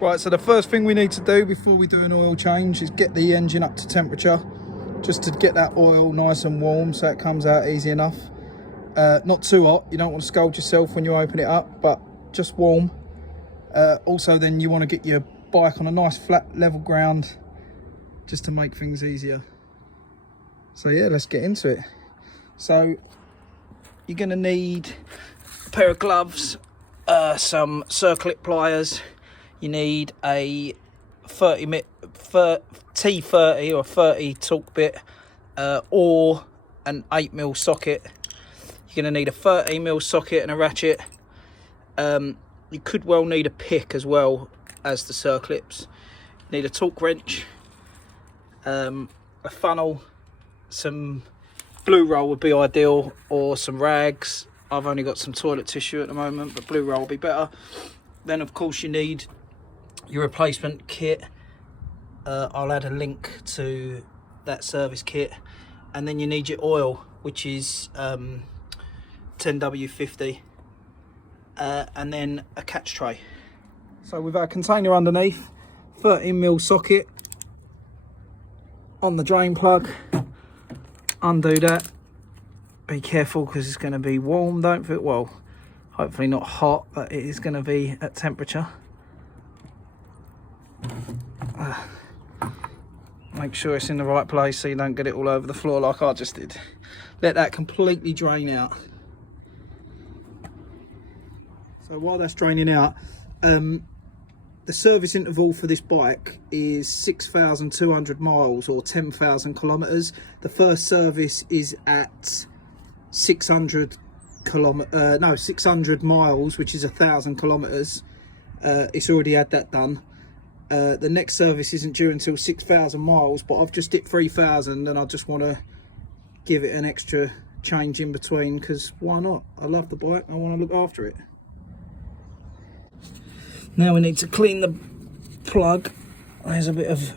Right, so the first thing we need to do before we do an oil change is get the engine up to temperature, just to get that oil nice and warm so it comes out easy enough. Not too hot, you don't want to scald yourself when you open it up, but just warm. Also then you want to get your bike on a nice flat level ground just to make things easier. So yeah, let's get into it. So you're going to need a pair of gloves, some circlip pliers. You need a T30 or 30 torque bit, or an 8mm socket. You're going to need a 13mm socket and a ratchet. You could well need a pick as well as the circlips. You need a torque wrench, a funnel, some blue roll would be ideal, or some rags. I've only got some toilet tissue at the moment, but blue roll will be better. Then of course you need your replacement kit. I'll add a link to that service kit. And then you need your oil, which is 10W50, and then a catch tray. So with our container underneath, 13mm socket on the drain plug. Undo that. Be careful because it's going to be warm, don't feel, well, hopefully not hot, but it is going to be at temperature. Make sure it's in the right place so you don't get it all over the floor like I just did. Let that completely drain out. So while that's draining out, the service interval for this bike is 6,200 miles or 10,000 kilometers. The first service is at 600 miles, which is 1,000 kilometers. It's already had that done. The next service isn't due until 6,000 miles, but I've just hit 3,000 and I just want to give it an extra change in between, because why not? I love the bike, I want to look after it. Now we need to clean the plug. There's a bit of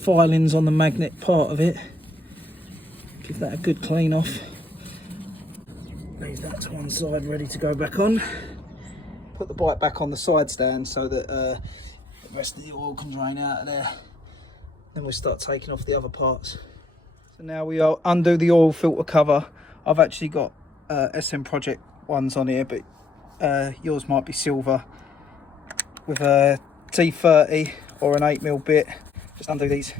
filings on the magnet part of it. Give that a good clean off. Leave that to one side, ready to go back on. Put the bike back on the side stand so that the rest of the oil can drain out of there. Then we'll start taking off the other parts. So now we'll undo the oil filter cover. I've actually got SM Project ones on here, but yours might be silver. With a T30 or an 8mm bit, just undo these.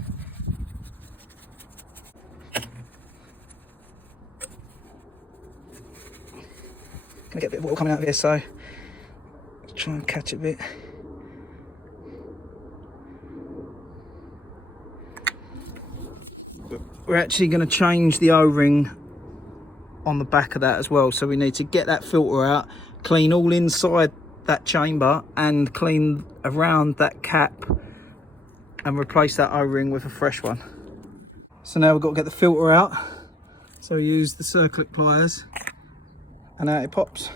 Gonna get a bit of oil coming out of here, so try and catch it a bit. We're actually going to change the O-ring on the back of that as well, so we need to get that filter out, clean all inside that chamber and clean around that cap and replace that O-ring with a fresh one. So now we've got to get the filter out, so we use the circlip pliers and out it pops.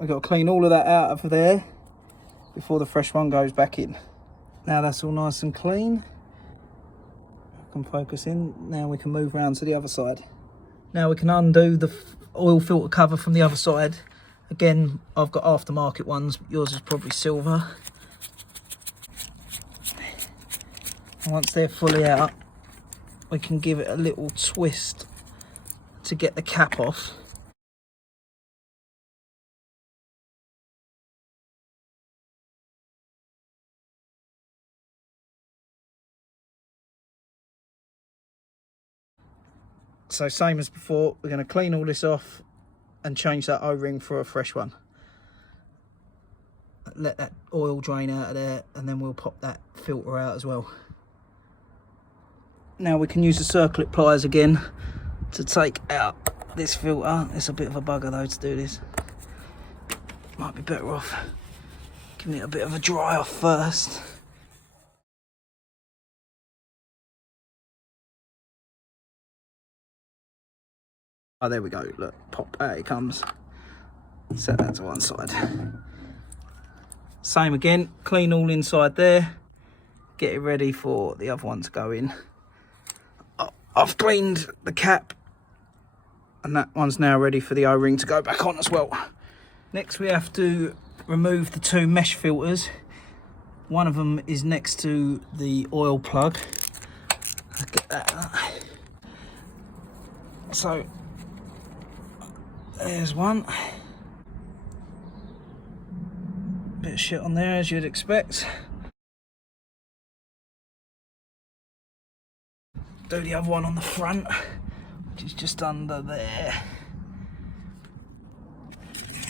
We've got to clean all of that out of there before the fresh one goes back in. Now that's all nice and clean, I can focus in. Now we can move around to the other side. Now we can undo the oil filter cover from the other side. Again, I've got aftermarket ones, yours is probably silver. And once they're fully out, we can give it a little twist to get the cap off. So same as before, we're going to clean all this off and change that O-ring for a fresh one. Let that oil drain out of there and then we'll pop that filter out as well. Now we can use the circlip pliers again to take out this filter. It's a bit of a bugger though to do this. Might be better off giving it a bit of a dry off first. Oh, there we go, look, pop, out it comes. Set that to one side. Same again, clean all inside there. Get it ready for the other one to go in. I've cleaned the cap and that one's now ready for the O-ring to go back on as well. Next we have to remove the two mesh filters. One of them is next to the oil plug. I'll get that out. So there's one. Bit of shit on there as you'd expect. Do the other one on the front, which is just under there.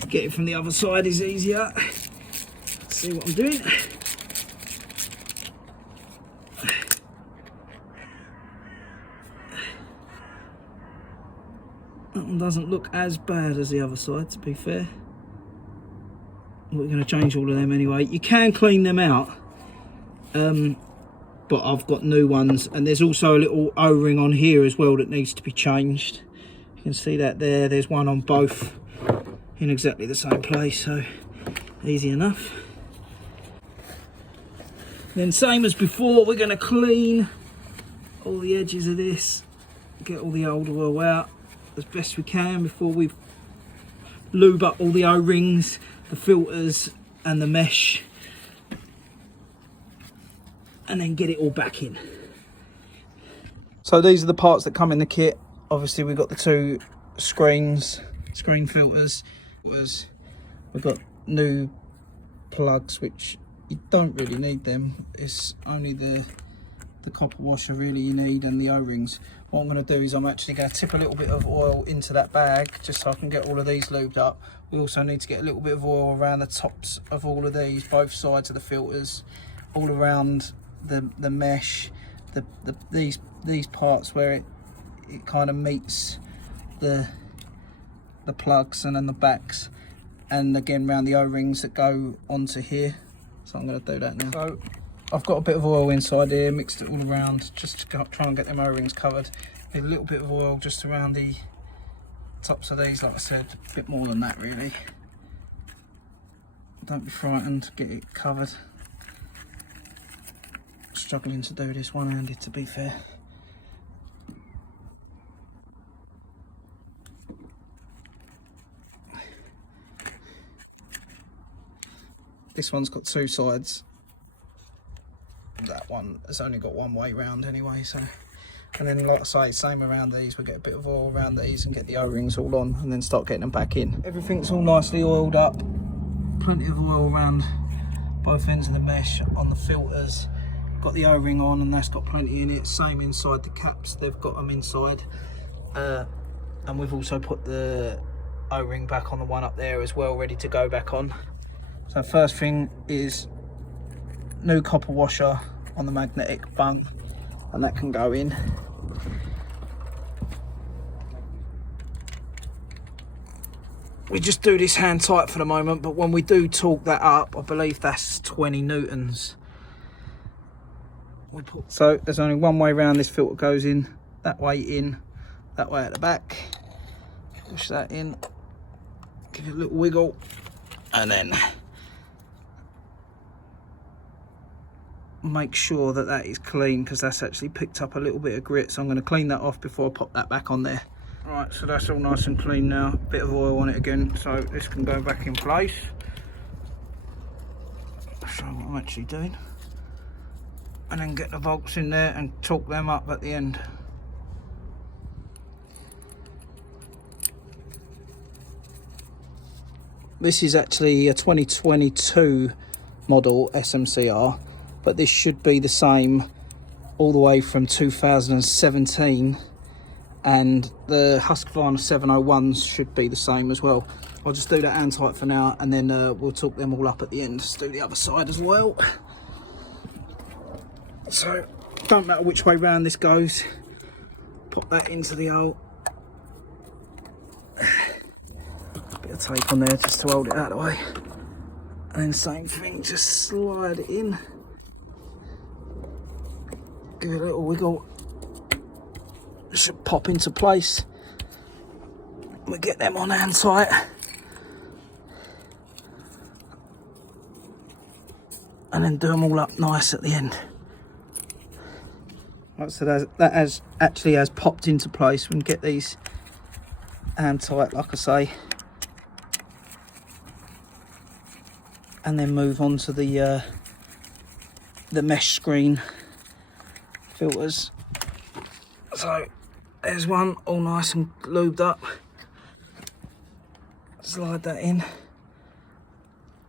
Get it from the other side is easier. Let's see what I'm doing. That one doesn't look as bad as the other side, to be fair. We're going to change all of them anyway. You can clean them out, but I've got new ones, and there's also a little O-ring on here as well that needs to be changed. You can see that there. There's one on both in exactly the same place, so easy enough. Then same as before, we're going to clean all the edges of this, get all the old oil out as best we can before we lube up all the O-rings, the filters and the mesh, and then get it all back in. So these are the parts that come in the kit. Obviously we've got the two screen filters. We've got new plugs, which you don't really need them. It's only the copper washer really you need, and the O-rings. What I'm going to do is I'm actually going to tip a little bit of oil into that bag just so I can get all of these lubed up. We also need to get a little bit of oil around the tops of all of these, both sides of the filters, all around the mesh, these parts where it kind of meets the plugs, and then the backs, and again around the O-rings that go onto here. So I'm going to do that now. So I've got a bit of oil inside here, mixed it all around just to try and get them O-rings covered. A little bit of oil just around the tops of these, like I said, a bit more than that really. Don't be frightened, get it covered. Struggling to do this one-handed, to be fair. This one's got two sides. That one has only got one way round anyway, so. And then like I say, same around these, we'll get a bit of oil around these and get the O-rings all on, and then start getting them back in. Everything's all nicely oiled up. Plenty of oil around both ends of the mesh on the filters. Got the O-ring on, and that's got plenty in it. Same inside the caps, they've got them inside. And we've also put the O-ring back on the one up there as well, ready to go back on. So first thing is new copper washer on the magnetic bung, and that can go in. We just do this hand tight for the moment, but when we do torque that up, I believe that's 20 newtons. So there's only one way around. This filter goes in, that way at the back. Push that in, give it a little wiggle, and then make sure that that is clean, because that's actually picked up a little bit of grit, so I'm going to clean that off before I pop that back on there. Right, so that's all nice and clean now. Bit of oil on it again, so this can go back in place. I'll show what I'm actually doing, and then get the bolts in there and torque them up at the end. This is actually a 2022 model SmcR, but this should be the same all the way from 2017, and the Husqvarna 701s should be the same as well. I'll just do that hand tight for now, and then we'll torque them all up at the end. Let's do the other side as well. So don't matter which way round this goes, pop that into the hole. Bit of tape on there just to hold it out of the way, and then same thing, just slide it in, give it a little wiggle, it should pop into place. We get them on hand tight, and then do them all up nice at the end. Right, so that actually has popped into place. We can get these hand tight, like I say. and then move on to the mesh screen filters. So there's one all nice and lubed up. Slide that in.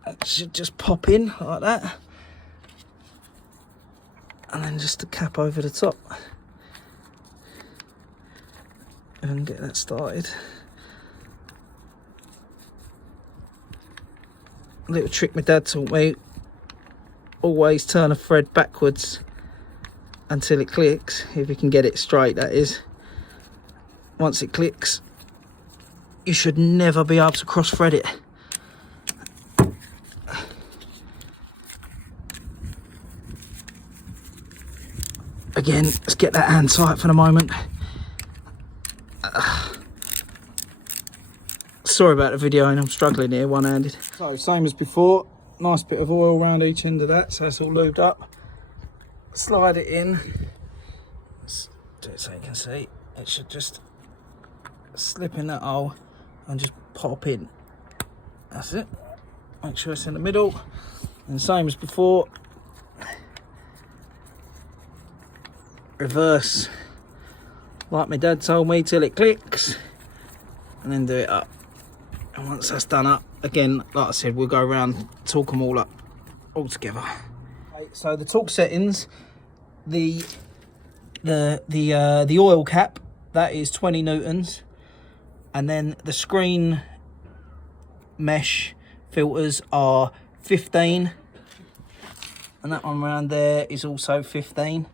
It should just pop in like that, and then just the cap over the top, and get that started. A little trick my dad taught me: always turn a thread backwards until it clicks, if you can get it straight, that is. Once it clicks, you should never be able to cross thread it. Again, let's get that hand tight for the moment. Sorry about the video, and I'm struggling here one-handed. So same as before, nice bit of oil around each end of that, so it's all lubed up. Slide it in. Let's do it so you can see. It should just slip in that hole and just pop in. That's it. Make sure it's in the middle. And same as before, reverse like my dad told me till it clicks, and then do it up. And once that's done up, again, like I said, we'll go around, torque them all up all together. Okay, so the torque settings, the oil cap, that is 20 newtons, and then the screen mesh filters are 15, and that one around there is also 15.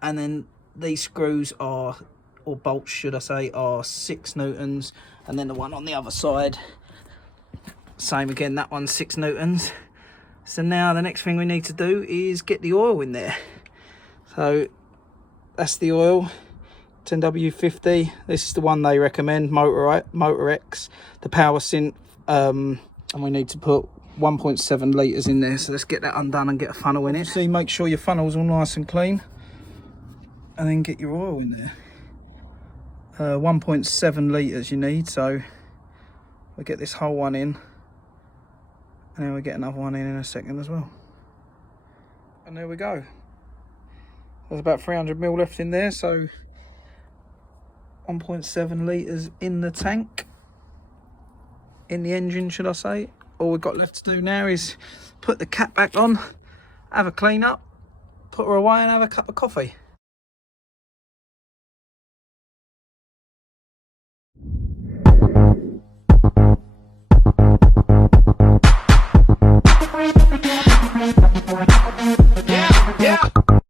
And then these screws are, or bolts should I say, are 6 newtons, and then the one on the other side, same again, that one's 6 newtons. So now the next thing we need to do is get the oil in there. So that's the oil, 10W50. This is the one they recommend, Motorex, the power Synt, and we need to put 1.7 litres in there. So let's get that undone and get a funnel in it. See, make sure your funnel's all nice and clean, and then get your oil in there. 1.7 litres you need, so we'll get this whole one in, and then we'll get another one in a second as well. And there we go. There's about 300 ml left in there, so 1.7 litres in the tank, in the engine should I say. All we've got left to do now is put the cap back on, have a clean up, put her away and have a cup of coffee.